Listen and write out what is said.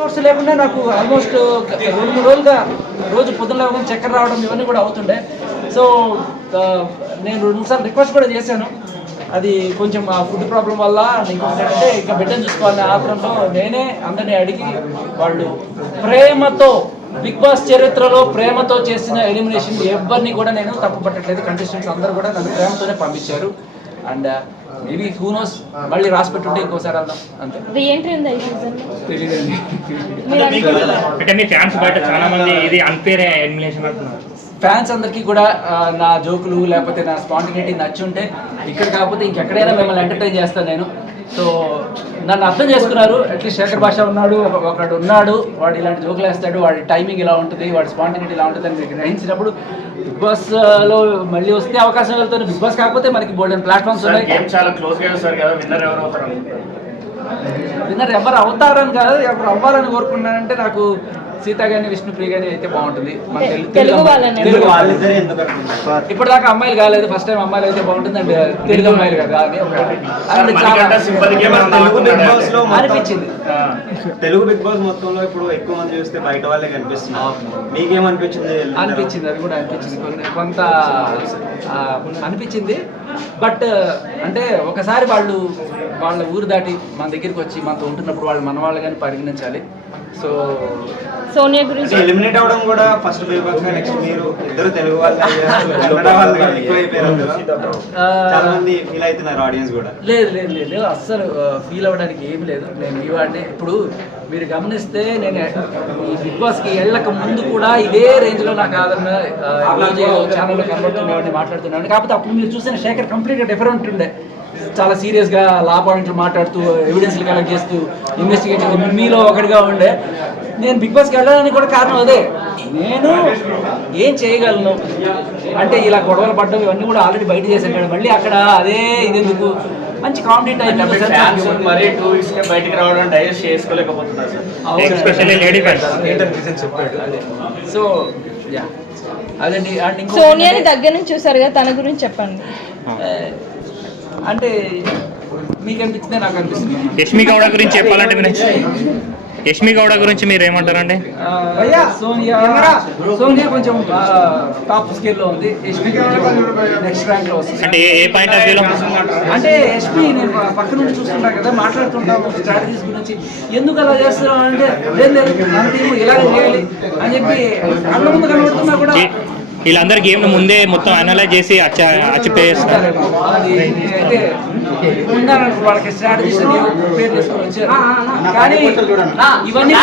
Source లేకుండా నాకు almost 2-3 రోజులుగా రోజు పొద్దున లేవడం చక్కెర రావడం ఇవన్నీ కూడా అవుతుండే. సో నేను 2 సార్లు రిక్వెస్ట్ కూడా చేశాను. అది కొంచెం ఆ ఫుడ్ ప్రాబ్లం వల్ల ఇంకొకటంటే ఇంకా బిడ్డను చూసుకోవాలనే ఆత్రంలో నేనే అందరినీ అడిగి వాళ్ళు ప్రేమతో బిగ్ బాస్ చరిత్రలో ప్రేమతో చేసిన ఎలిమినేషన్ ఎవరిని కూడా నేను తప్పు పట్టట్లేదు. కంటెస్టెంట్స్ అందరూ కూడా నన్ను ప్రేమతోనే పంపించారు. అండ్ మేబీ హూ నోస్ మళ్ళీ రాసి పెట్టుంటే ఇంకోసారి వెళ్దాం అంతే. తెలియదండి. ఫ్యాన్స్ అందరికీ కూడా నా జోకులు లేకపోతే నా స్పాంటినిటీ నచ్చుంటే ఇక్కడ కాకపోతే ఇంకెక్కడైనా మిమ్మల్ని ఎంటర్టైన్ చేస్తాను నేను. సో నన్ను అర్థం చేసుకున్నారు. అట్లీస్ట్ శేఖర్ భాష ఉన్నాడు, ఒకడు ఉన్నాడు, వాడు ఇలాంటి జోకులు వేస్తాడు, వాడి టైమింగ్ ఇలా ఉంటుంది, వాడి స్పాంటినిటీ ఇలా ఉంటుంది అని గ్రహించినప్పుడు బిగ్ బాస్లో మళ్ళీ వస్తే అవకాశం వెళ్తాను. బిగ్ బాస్ కాకపోతే మనకి బోల్డెన్ ప్లాట్ఫామ్స్ ఉన్నాయి. విన్నర్ ఎవరు అవుతారని కాదు, ఎవరు అవ్వాలని కోరుకున్నానంటే నాకు సీత గాని విష్ణుప్రియ గాని అయితే బాగుంటుంది. ఇప్పటిదాకా అమ్మాయిలు కాలేదు, ఫస్ట్ టైం అమ్మాయిలు అయితే బాగుంటుంది. అండ్ తెలుగు అమ్మాయిలు కదా అనిపించింది. తెలుగు బిగ్ బాస్ మొత్తంలో ఇప్పుడు ఎక్కువ మంది చూస్తే బయట వాళ్ళే కనిపిస్తున్నారు. మీకేమనిపించింది? అనిపించింది, అది కూడా అనిపించింది, కొంత అనిపించింది. బట్ అంటే ఒకసారి వాళ్ళు వాళ్ళ ఊరు దాటి మన దగ్గరికి వచ్చి మనతో ఉంటున్నప్పుడు వాళ్ళు మన వాళ్ళు కానీ పరిగణించాలి. సో సోనియా గురించి ఎలిమినేట్ అవ్వడం కూడా ఫస్ట్ బిగ్ బాస్ నెక్స్ట్ మీరు ఇద్దరు తెలుగు వాళ్ళు చాలా మంది ఫీల్ అవుతున్నారు ఆడియన్స్ కూడా. లేదు లేదు లేదు అస్సలు ఫీల్ అవ్వడానికి ఏమి లేదు. నేను ఈ వాడిని ఇప్పుడు మీరు గమనిస్తే నేను ఈ బిగ్ బాస్కి వెళ్ళక ముందు కూడా ఇదే రేంజ్లో నాకు ఆదరణ ఛానల్లో కనబడుతున్నవాడిని మాట్లాడుతున్నాను. కాకపోతే అప్పుడు మీరు చూసిన శేఖర్ కంప్లీట్గా డిఫరెంట్ ఉండే. చాలా సీరియస్గా లా పాయింట్లు మాట్లాడుతూ ఎవిడెన్స్లు కలెక్ట్ చేస్తూ ఇన్వెస్టిగేషన్ మీలో ఒకటిగా ఉండే. నేను బిగ్ బాస్కి వెళ్ళడానికి కూడా కారణం అదే. నేను ఏం చేయగలను అంటే ఇలా గొడవలు పడ్డం ఇవన్నీ కూడా ఆల్రెడీ బయట చేశాను. మళ్ళీ అక్కడ అదే ఇదెందుకు మంచి కామెడీ టైం మరి 2 weeks బయటికి రావడం డైజెస్ట్ చేసుకోలేకపోతున్నారు. సో అదండి. సోనియాని దగ్గర నుంచి చూసారు కదా, తన గురించి చెప్పండి. అంటే మీకు అనిపించిందే నాకు అనిపిస్తుంది. యష్మి గౌడ గురించి చెప్పాలంటే యష్మి గౌడ గురించి మీరు ఏమంటారండి? సోనియా కొంచెం టాప్ స్కేల్లో ఉంది. యష్మి నెక్స్ట్ ర్యాంక్లో వస్తుంది. అంటే ఏ పాయింట్ ఆఫ్ వ్యూలో? అంటే యష్మి నేను పక్క నుండి చూస్తుంటా కదా, మాట్లాడుతుంటాము స్ట్రాటజీస్ గురించి. ఎందుకు అలా చేస్తున్నాం అంటే లేదు మన టీము ఇలాగే చేయాలి అని చెప్పి కళ్ళ ముందు కనబడుతున్నా కూడా వీళ్ళందరూ గేమ్ ముందే మొత్తం అనలైజ్ చేసి అచ్చిపేస్తారు. అయితే ఉన్నారనుకో వాళ్ళకి స్ట్రాటజీస్ ప్రిపేర్ చేసుకొని వచ్చారు. కానీ ఇవన్నీ